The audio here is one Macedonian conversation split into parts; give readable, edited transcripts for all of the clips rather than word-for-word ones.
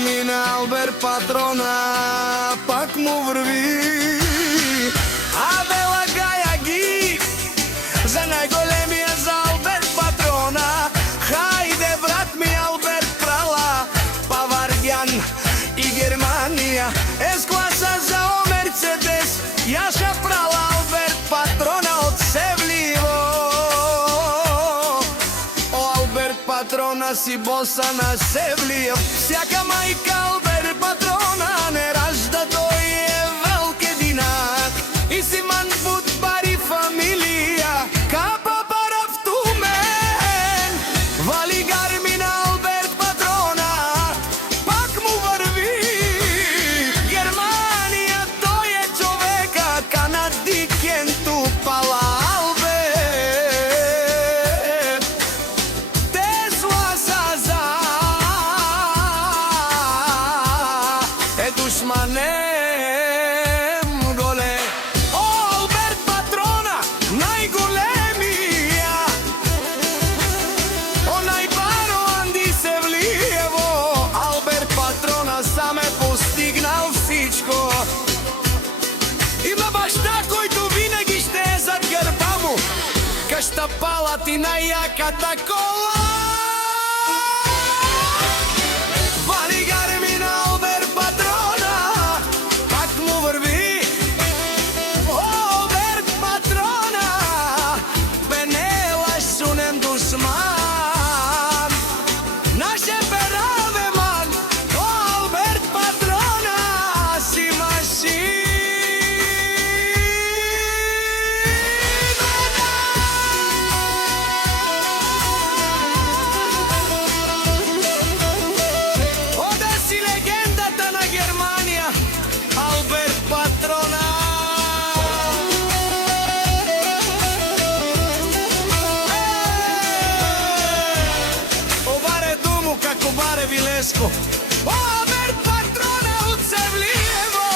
Гармин Алберт Патрона пак му врви. Вела Гаја ги за најголемија за Алберт Патрона. Хајде брат ми Алберт прала, па Варѓан и Германија. С-класа за Мерцедес, јаша прала Алберт Патрона од Севливо. Патрона си боса на Севлиев. Всяка мајка Алберт Патрона не ражда, тој е велкединак. И си ман футбари фамилија, капа парав тумен. Вали Гармин Алберт Патрона, пак му врви. Германија, тој е човека, канадикен тупала. Душманем голе, Алберт Патрона, најголемија. Онај бароан ди Севлиево, Алберт Патрона сам е постигнал всичко. Има башта којто винаги ще е зад грба му, ка штапала ти најјаката кола. Алберт Патрона од Севлиево.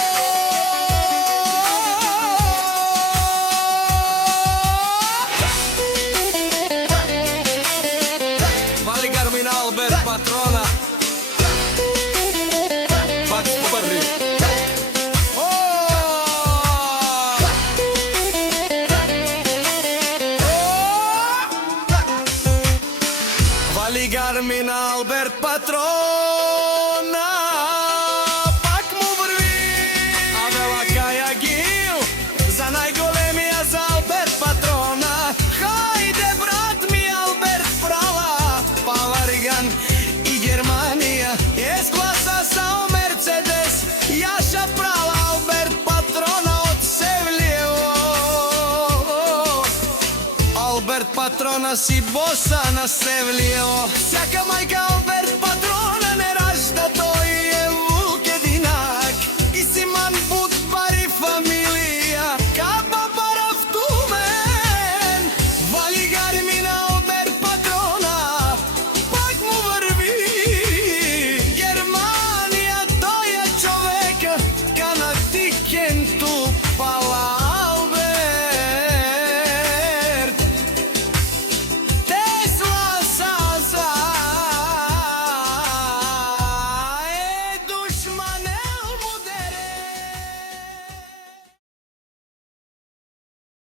Вали Гармин Алберт Патрона, пак спорни. Вали Гармин Алберт Патрона, пак му врви. Вела Гаја ги за најголемија за Алберт Патрона. Хајде брат ми Алберт прала, па Варѓан и Германија. С-класа за Мерцедес, јаша прала Алберт Патрона од Севлиево. Алберт Патрона си боса на Севлиево. Всяка мајка Алберт